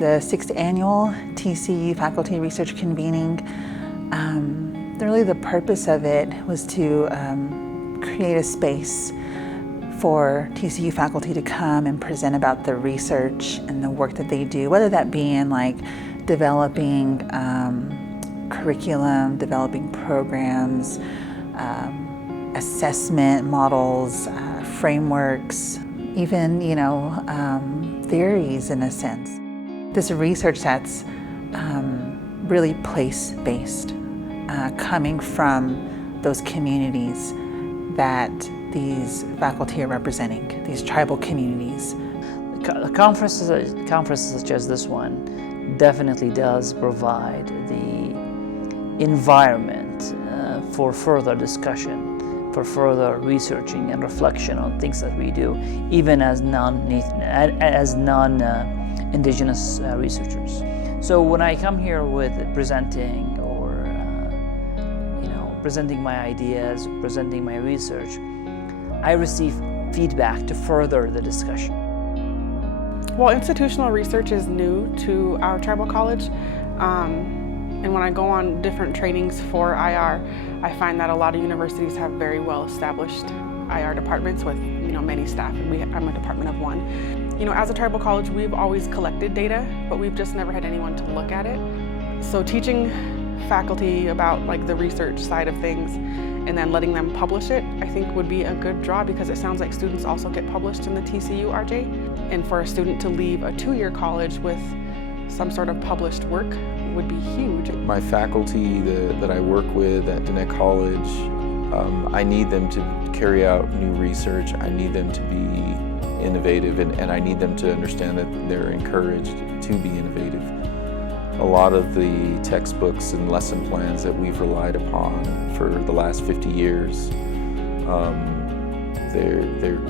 the 6th annual TCU Faculty Research Convening. Really the purpose of it was to create a space for TCU faculty to come and present about the research and the work that they do, whether that be in like developing curriculum, developing programs, assessment models, frameworks, even, theories in a sense. This research that's really place-based, coming from those communities that these faculty are representing, these tribal communities. Conferences such as this one definitely does provide the environment for further discussion, for further researching and reflection on things that we do, even as non-Indigenous researchers. So when I come here with presenting or presenting my ideas, presenting my research, I receive feedback to further the discussion. Well, institutional research is new to our tribal college, and when I go on different trainings for IR, I find that a lot of universities have very well-established IR departments with many staff, and I'm a department of one. As a tribal college, we've always collected data, but we've just never had anyone to look at it. So teaching faculty about the research side of things and then letting them publish it, I think would be a good draw, because it sounds like students also get published in the TCU RJ. And for a student to leave a 2-year college with some sort of published work would be huge. My faculty that I work with at Dine College, I need them to carry out new research. I need them to be innovative, and I need them to understand that they're encouraged to be innovative. A lot of the textbooks and lesson plans that we've relied upon for the last 50 years,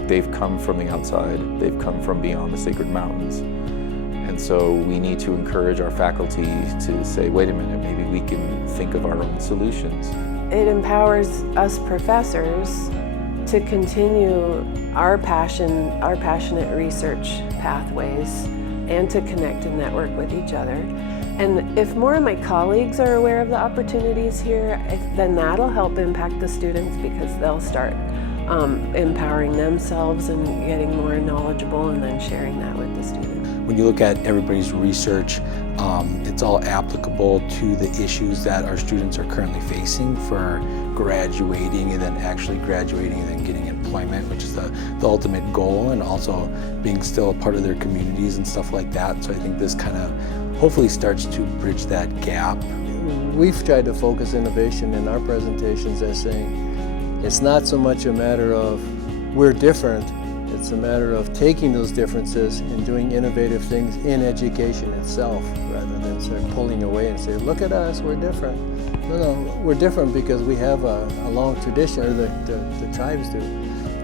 they've come from the outside. They've come from beyond the sacred mountains. And so we need to encourage our faculty to say, wait a minute, maybe we can think of our own solutions. It empowers us professors to continue our passionate research pathways and to connect and network with each other. And if more of my colleagues are aware of the opportunities here, then that'll help impact the students, because they'll start empowering themselves and getting more knowledgeable and then sharing that with the students. When you look at everybody's research, it's all applicable to the issues that our students are currently facing for graduating and then actually graduating and then getting employment, which is the ultimate goal, and also being still a part of their communities and stuff like that. So I think this kind of hopefully starts to bridge that gap. We've tried to focus innovation in our presentations as saying it's not so much a matter of we're different, it's a matter of taking those differences and doing innovative things in education itself, rather than sort of pulling away and say, look at us, we're different. No, we're different because we have a long tradition, or the tribes do.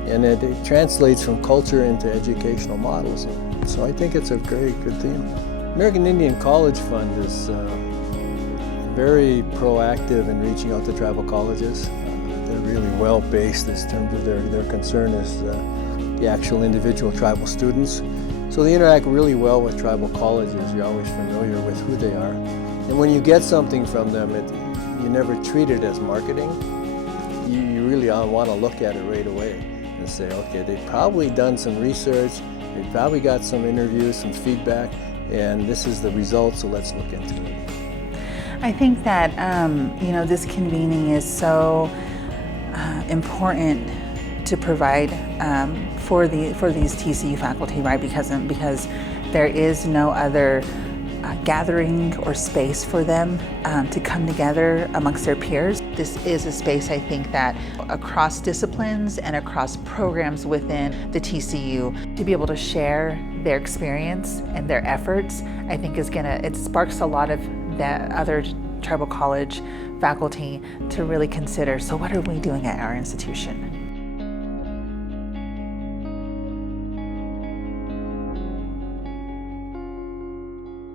And it translates from culture into educational models. So I think it's a very good theme. American Indian College Fund is very proactive in reaching out to tribal colleges. They're really well-based in terms of their concern is the actual individual tribal students. So they interact really well with tribal colleges. You're always familiar with who they are. And when you get something from them, you never treat it as marketing. You really want to look at it right away and say, okay, they've probably done some research, they've probably got some interviews, some feedback, and this is the result, so let's look into it. I think that this convening is so important to provide for these TCU faculty, right? Because there is no other gathering or space for them to come together amongst their peers. This is a space, I think, that across disciplines and across programs within the TCU, to be able to share their experience and their efforts, I think it sparks a lot of that other tribal college faculty to really consider, so what are we doing at our institution?